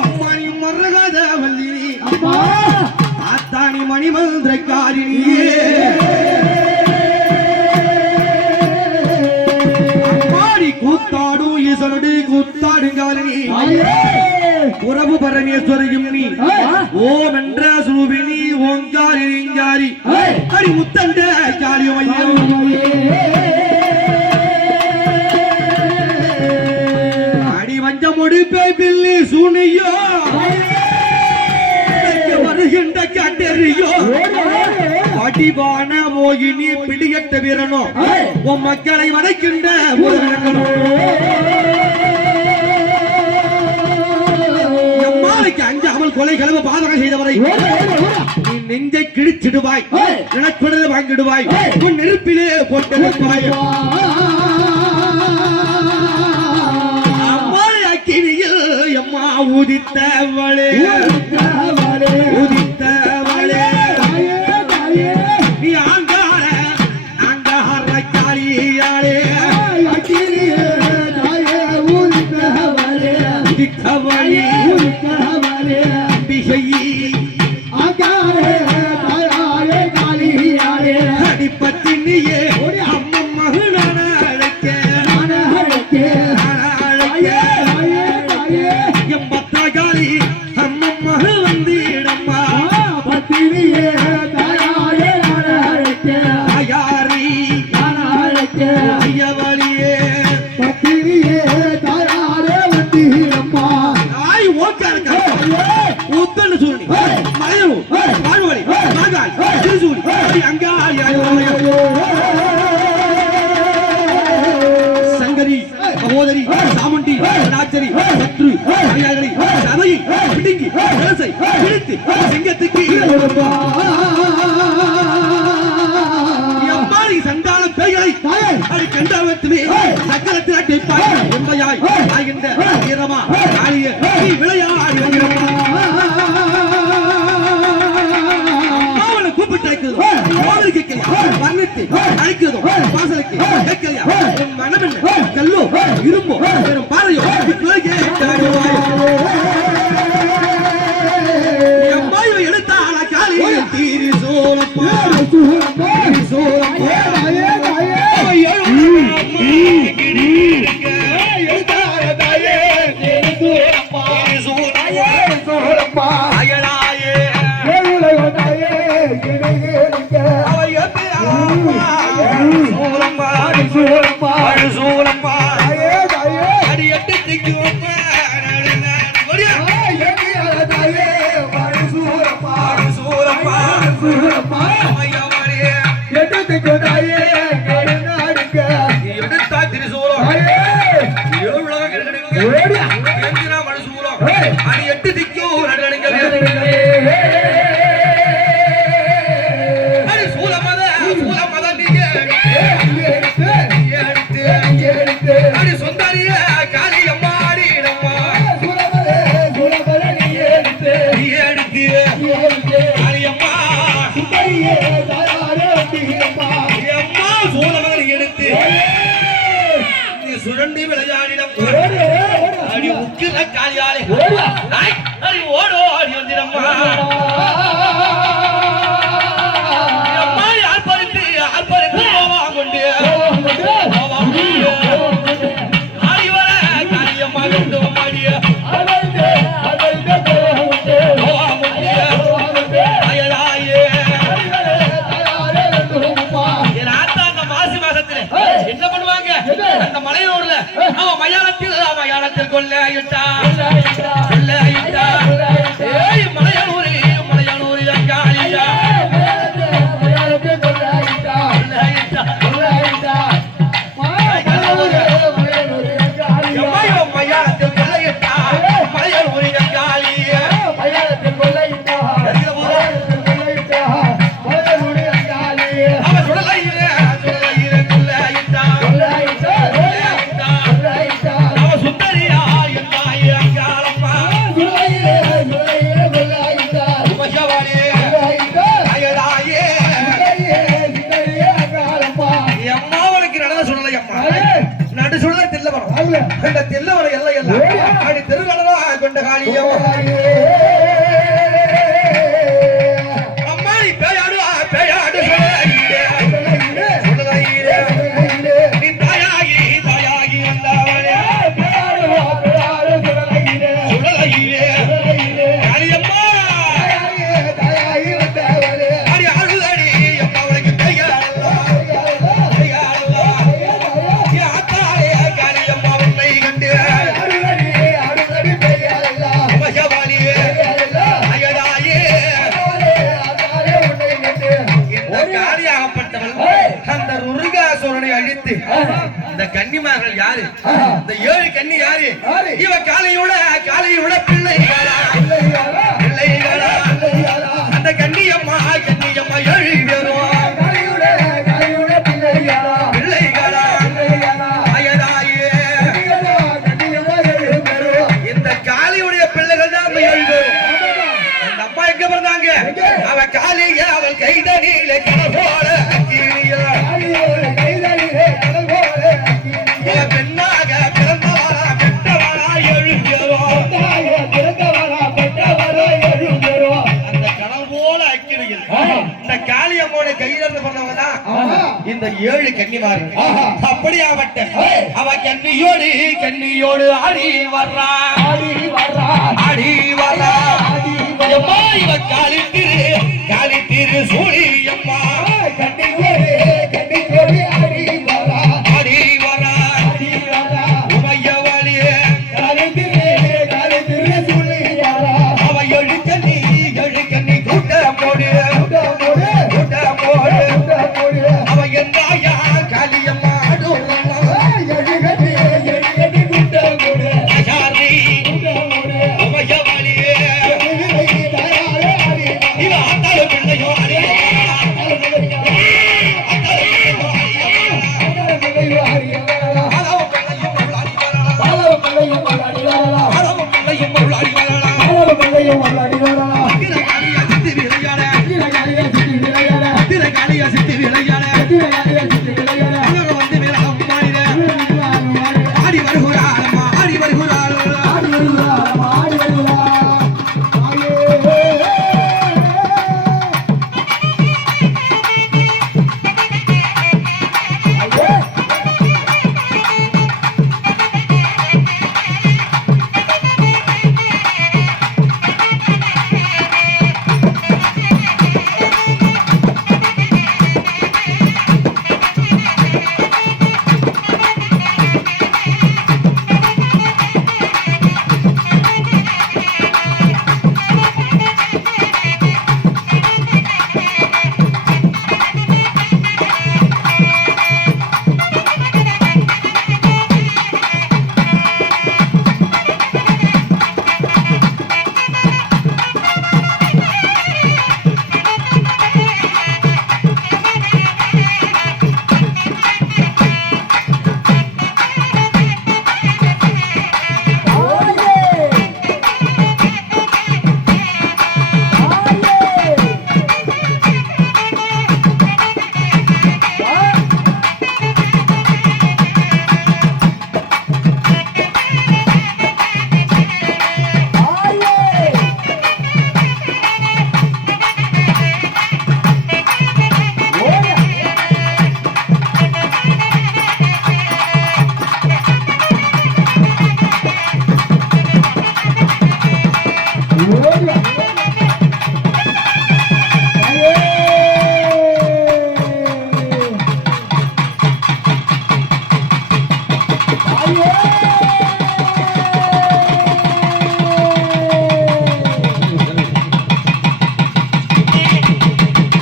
அம்மானி மரகத வல்லினி ஆத்தானி மணிமந்திரக்காரிணியே அம்மாடி கூத்தாடும் ஈசனுடைய கூத்தாடுங்காலினி உறவு பரமேஸ்வரியும் நீ ஓம் என்ற சூபினி ஓங்காரி நீங்காரி அடி முத்தண்ட காளியோ அடி வஞ்சமுடி பேபில்லி சூனியோ வருகின்ற காட்டறியோ அடிவான மோகினி பிடிகட்ட வீரனோ உன் மக்களை வதைக்கின்ற அஞ்சாமல் கொலை களவு பாதகம் செய்தவரை நீ நெஞ்சை கிழிச்சிடுவாய் நினைப்பது வாங்கிடுவாய் உன் நெருப்பிலே போட்டிருப்பாய் அம்மாள் அக்கினியில் அம்மா உதித்தவளே உதித்தவளே நீ ஆங்கார ஆங்கார காளியாளே உதித்தவளே அடிப்பத்தினியே அம்மம் மகனான அழைக்க எம்பத்தாகாலி அம்மம் மக வந்திடம்மா பத்தினியே தாயாரி ஐயவழியே பத்தினியே தாயாரே வந்திடம்மா ஆய் ஓக்கார உத்தன்னு சொல்லி மலையோ வாழ்வழி மாகாய் திருசூலி அங்காய் சங்கரி சகோதரி சாமுண்டி ராஜரி சத்ரு அரியாகரி சபையை பிடுங்கி வலசை பிடித்து சிங்கத்துக்கு அம்மாளி சண்டான பேய்களை அதை கண்டாவத்துமே சக்கரத்தில் அட்டைப்பாய் என்பதாய் ஆகின்ற வீரமா காளிய நீ விளையாடி வருகிறமா அழைக்கிறதோ வாசலுக்கு கேட்கலையா உன் மனம் என்ன கல்லோ இரும்போ வெறும் பாறையோ அம்மாயோ எடுத்தாள காலி தீரி சோழப்பா எட்டு திக்கும் சொந்தாரிய காளி அம்மாடி நம்ம எடுத்து அம்மா அம்மா சூழமகன் எடுத்து நீ சுரண்டி விளையாடிடம் அடி உக்கிர காளியாளே அடி ஓடோ அடி வந்திடம்மா மயானத்தில் கொள்ள மலையானூரி அங்காளியா மயானத்தில் கொள்ளையிட்டா மலையானூரி அங்காளியா அவன் சுடலையில சுந்தரியா என் தாய் அங்காளம் அடி திருகடலா கொண்ட காளியம் அம்மாடி பேயாடு பேயாடு நீ தாயாகி தாயாகி வந்தவளே சுடலையிலே காளியம்மா அடி அழுதடி அம்மா உனக்கு கையாளா ஆத்தாலே காளியம்மா உன்னை கண்டு மகவாலியே அயதாயே இந்த காளியாகப்பட்டவள் அந்த ருருகாசுரனை அழித்து இந்த கன்னிமார்கள் யாரு இந்த 7 கன்னி யாரு இவ காளியோட பிள்ளைகளா அந்த கன்னியம்மா 7 பேரும் பிள்ளைகளா அயதாயே இந்த காளியுடைய பிள்ளைகள் தான் அந்த 7 பேரும் அந்த அம்மா எங்க பிறந்தாங்க அவ காளிய அவள் கைதடியில கடலோட பெண்ணாக பிறந்தவளா பெற்றவளா 7 பேரும் அந்த கடல் போல அக்கிரியில் இந்த காளியம்மோட கையில இருந்து பிறந்தவங்க தான் இந்த 7 கன்னிமார்கள் அப்படியாவட்ட அவ கன்னியோடு ஆடி வர்றா இவ காளிக்கு